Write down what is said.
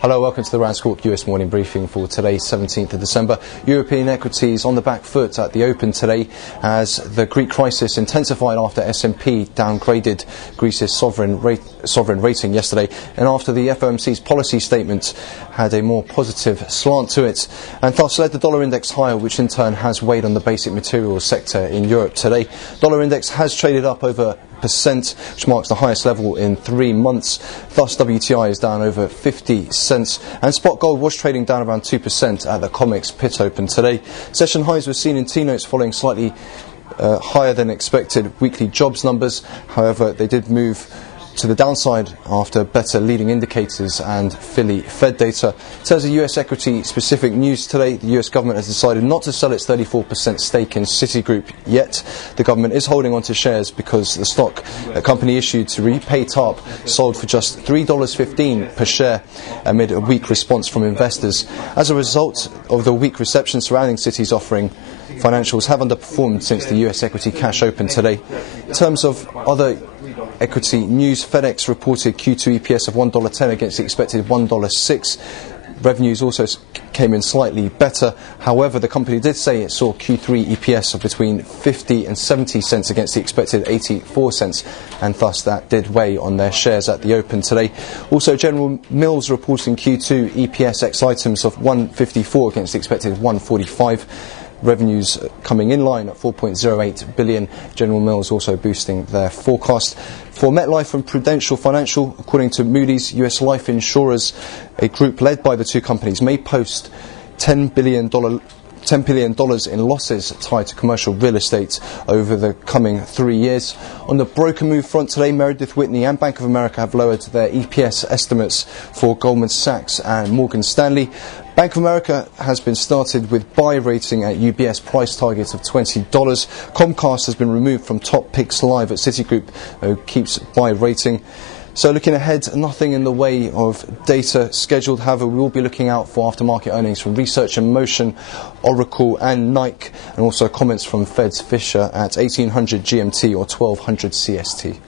Hello, welcome to the RANsquawk US morning briefing for today, 17th of December. European equities on the back foot at the open today as the Greek crisis intensified after S&P downgraded Greece's sovereign rating yesterday, and after the FOMC's policy statement had a more positive slant to it, and thus led the dollar index higher, which in turn has weighed on the basic materials sector in Europe today. Dollar index has traded up over %, which marks the highest level in 3 months. Thus, WTI is down over 50 cents, and spot gold was trading down around 2% at the COMEX pit open today. Session highs were seen in T-notes following slightly higher than expected weekly jobs numbers. However, they did move to the downside after better leading indicators and Philly Fed data. In terms of US equity specific news today, the US government has decided not to sell its 34% stake in Citigroup yet. The government is holding on to shares because the stock a company issued to repay TARP sold for just $3.15 per share amid a weak response from investors. As a result of the weak reception surrounding Citi's offering, financials have underperformed since the US equity cash opened today. In terms of other equity news, FedEx reported Q2 EPS of $1.10 against the expected $1.06. Revenues also came in slightly better. However, the company did say it saw Q3 EPS of between 50 and 70 cents against the expected 84 cents, and thus that did weigh on their shares at the open today. Also, General Mills reporting Q2 EPS ex items of 154 against the expected 145. Revenues coming in line at $4.08 billion. General Mills also boosting their forecast. For MetLife and Prudential Financial, according to Moody's, US life insurers, a group led by the two companies, may post $10 billion in losses tied to commercial real estate over the coming 3 years. On the broker move front today, Meredith Whitney and Bank of America have lowered their EPS estimates for Goldman Sachs and Morgan Stanley. Bank of America has been started with buy rating at UBS price target of $20. Comcast has been removed from top picks live at Citigroup, who keeps buy rating. So looking ahead, nothing in the way of data scheduled. However, we will be looking out for aftermarket earnings from Research in Motion, Oracle and Nike, and also comments from Fed's Fisher at 1800 GMT or 1200 CST.